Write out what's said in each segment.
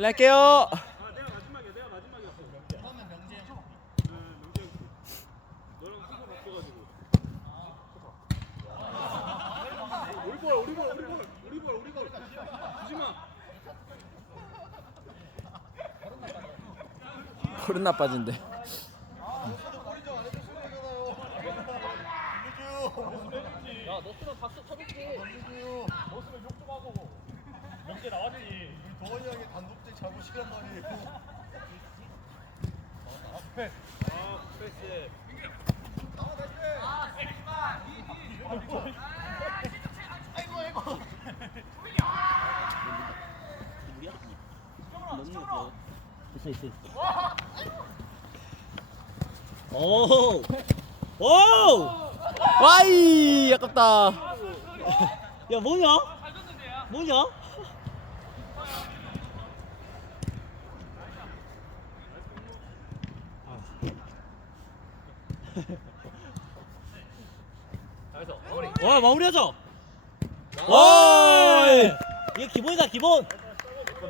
할게요. 우리 볼 우리 볼 우리 볼 우리 볼 우리 볼 주지 마. 버릇 나빠진대. 야, 너쓰 면 박수 쳐줄게. 도원이 형이 단독질 잘못이란 말이에요. 있어, 있어, 있어. 오! 오! 와이 아깝다. 야, 뭐냐? 뭐냐? 와, 마무리하자. 와! 이게 기본이다, 기본.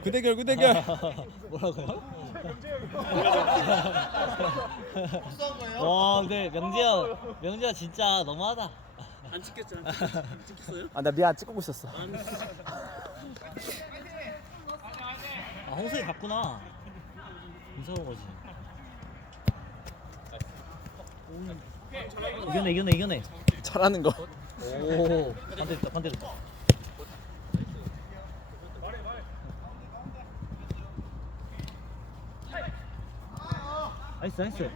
그 대결 그 대결. 뭐라고요? 거예요? 와, 근데 명지야, 명지야 진짜 너무하다. 안 찍혔잖아. 찍혔어요? 아 나 미안 찍고 있었어. 아, 홍석이 갔구나. 무서운 거지. 이겨내, 이겨내, 이겨내. 잘하는 거. 오, 반대 됐다, 반대 됐다. 나이스, 나이스.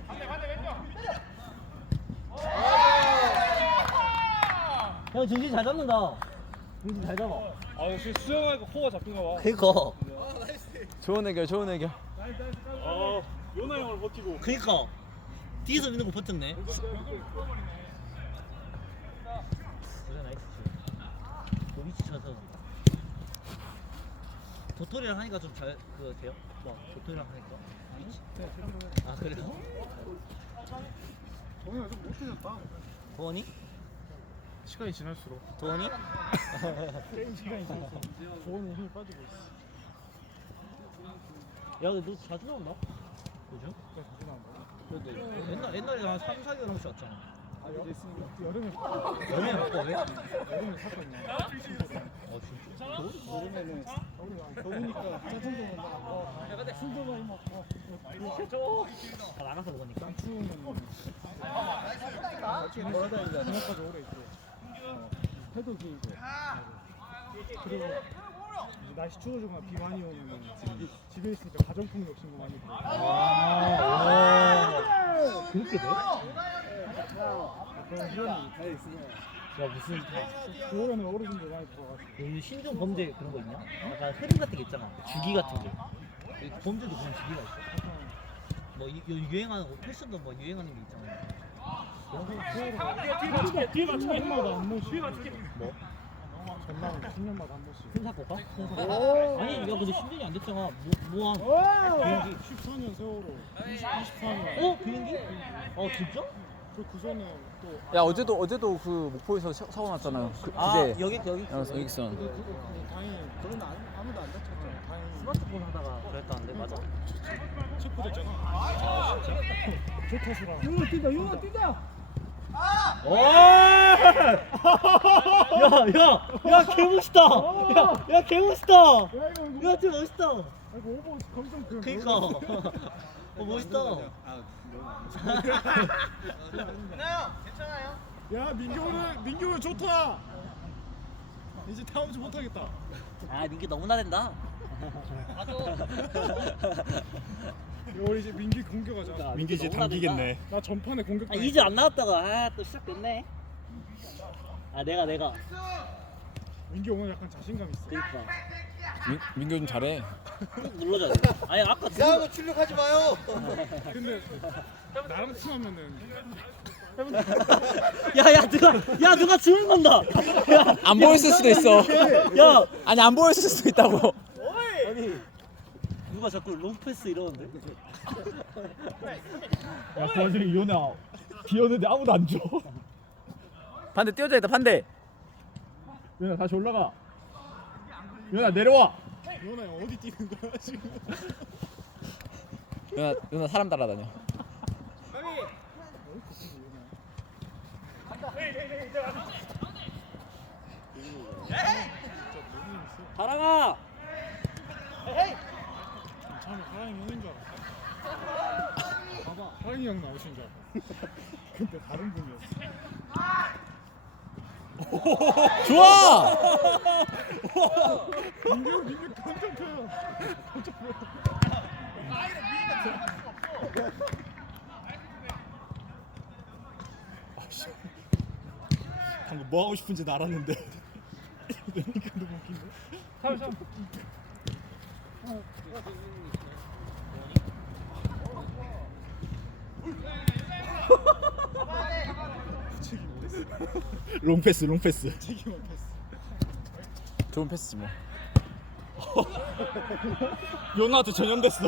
형, 중심 잘 잡는다. 중심 잘 잡아. 아 역시 수영하니까 코가 잡힌가 봐. 그니까, 좋은 해결 좋은 해결. 아 요나 형을 버티고. 그니까. 뒤에서 미는 거 버텼네. 그래, 나이스. 그 위치 찾아. 도토리랑 하니까 좀 잘, 그거 돼요? 뭐, 도토리랑 하니까? 위치? 아, 그래요? 동현아 좀 못해졌다. 도원이? 시간이 지날수록 도원이? 게임 시간이 지날수록 도원이 힘이 빠지고 있어. 야, 근데 너 자주 나온다? 그죠? 진짜 자주 나온다. 근데 옛날, 옛날에 한 3, 4개월 한씩 왔잖아. 아 있으니까 여름에. 여름에 바꿔, 왜? 여름에 샀거든요. 어, 진짜? 여름에는 우리 더우니까 짜증도 못 나고. 술도 많이 먹고 다 나가서 먹으니까? 추우면 어떻게 돌아다니자 저녁까지 오래 있고. 어, 해도 길고. 그리고 이제 날씨 추워지거나 비 많이 오면 집에, 있으니까 가정폭력 신고 많이 들어 아, 그렇게 돼? 야, 무슨. 겨울에는 어르신들 많이 들어가서 신종 범죄 그런 거 있냐? 약간 흐름 같은 게 있잖아. 주기 같은 게. 이 범죄도 그런 주기가 있어. 뭐 이, 요 유행하는 거, 패션도 뭐 유행하는 게 있잖아. 그런 거 뒤에 10년마다 한 번씩 뭐? 전남 10년마다 한 번씩 큰 사고가? 큰 사고? 아니 이거 근데 신종이 안 됐잖아. 뭐, 뭐한 비행기? 14년 세월호 20, 24년 어 비행기? 어 진짜? 그 구선에 또 야 어제도 어제도 그 목포에서 사- 사고 났잖아요. 그, 아 그제. 여기 여기 어, 여기선. 그, 그, 그, 다행히 그런 아, 아무도 안 다쳤잖아 다행히 스마트폰 하다가 그랬다는데 맞아? 체포됐잖아 조타수랑 용어 뛴다 용어 뛴다 오! 야야 야 개멋있다. 야야 개멋있다. 야 이거 야 진짜 멋있다. 아이고 오버 검정 그 그니까. 어 멋있다. 야 민규는 민규는 좋다 이제 타오지 못하겠다 아 민기 너무나 된다. 이 거 이제 민규 공격하자 민기 이제 당기겠네. 나 전판에 공격 아, 이제 안 나왔다가 아 또 시작됐네. 아 내가 내가. 민규 오늘 약간 자신감 있어 그니까 민, 민규 좀 잘해. 꾹 눌러줘야 돼. 아니 아까 야, 뭐 출력하지 마요. 근데 나랑 팀하면은 야야 누가 야 누가 주문 건다. 야, 안 보였을 수도 있어. 야 아니 안 보였을 수도 있다고. 누가 자꾸 롱패스 이러는데? 야 그 와중에 이현아 비었는데 아무도 안 줘. 반대 뛰어져 있다 반대. 이현아 다시 올라가. 이현아 내려와. 요나 형 어디 뛰는 거야 지금? 유나 유나 사람 따라다녀. 요나? 바람아 처음에 하랑이 형인 줄 알았어. 봐봐, 하랑이 형 나오신 줄 알았어. 근데 다른 분이었어. 좋아. 민규 민규. 깜짝 펴요. 방금 뭐 하고 싶은지 는 알았는데. 그러니까 너무 웃긴데. 못했어. 롱 패스 롱 패스. 책임 못했어. 좋은 패스지 뭐. 요나한테 전염됐어.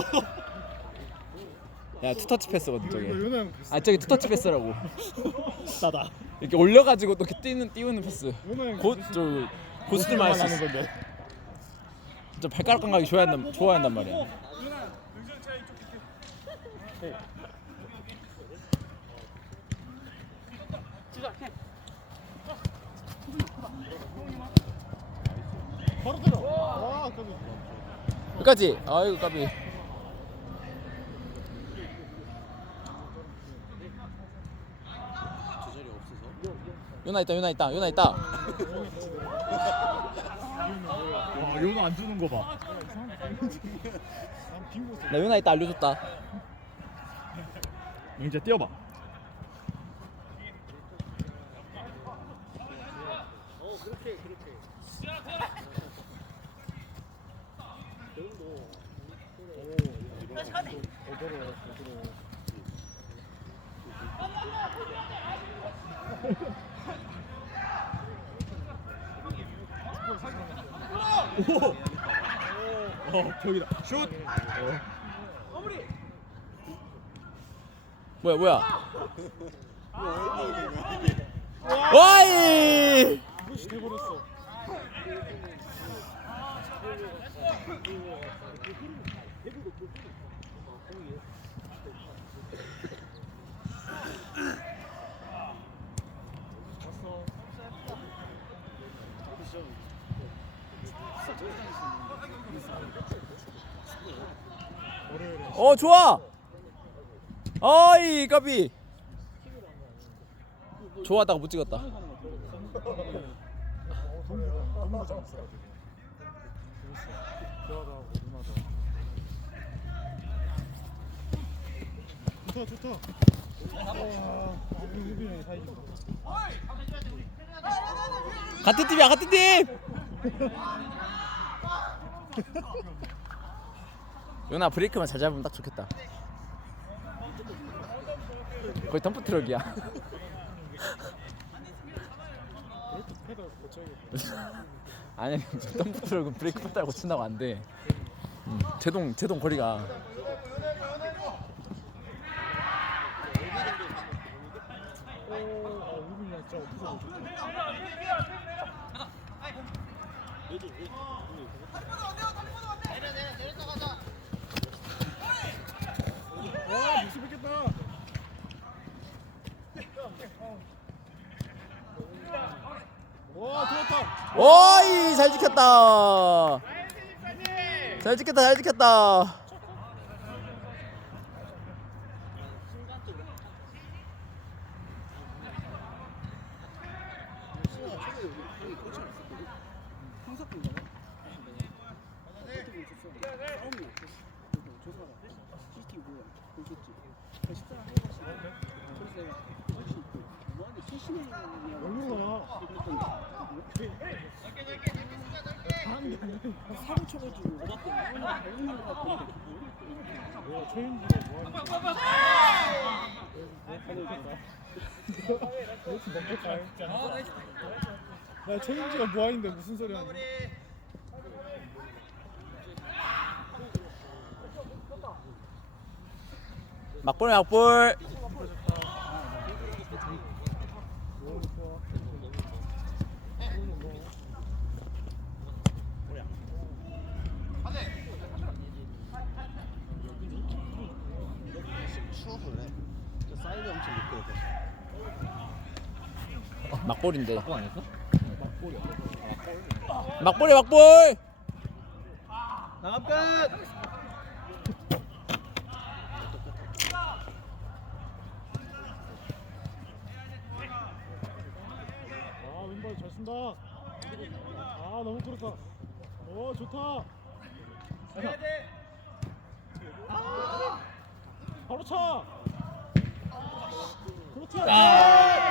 야 투터치 패스거든 저게. 이거 요나 형 패스. 아 저기 투터치 패스라고. 나다. 이렇게 올려가지고 또 이렇게 뛰는 띄우는 패스. 요나 형 곧저 고수들만 할 수 있어. 건데. 저 발가락 감각이 좋아야 한단 좋아한단 말이야. 바로 들어. 와, 아까비. 끝까지. 아이고 까비. 유나 있다 유나 있다 유나 있다. 와 요나 안 주는 거 봐. 나 유나 있다 알려줬다. 이제 뛰어봐. 어디로. 어 저기다. 슛. 뭐야 뭐야. 와이. 푸시 돼버렸어. 어 좋아. 아이 까비. 좋아하다가 못 찍었다. 동부장 동부장 있어가지고 재밌어 대화도 하고 누나도 좋다 좋다 같은 팀이야 같은 팀. 유나 브레이크만 잘 잡으면 딱 좋겠다. 거의 덤프 트럭이야. 아니 덤프 트럭은 브레이크 페달 고친다고 안 돼. 음, 제동 제동 거리가 오 아, 유빈이 진짜 어디서 좋다 와 미스 뵙겠다 와 들었다 오이 잘 지켰다. 잘 지켰다 잘 지켰다. 얼굴로 가 사고 쳐가지고 보는데 뭐야 최인지가 뭐하는 나 최인지가 뭐하는데 무슨 소리 하는 막볼 막볼. 36개 막볼인데. 막볼 아니었어? 아, 막볼이 막볼! 나감 끝! 아 왼발 잘 쓴다. 아 너무 부럽다. 오 좋다. 아! 바로 차! 그렇지.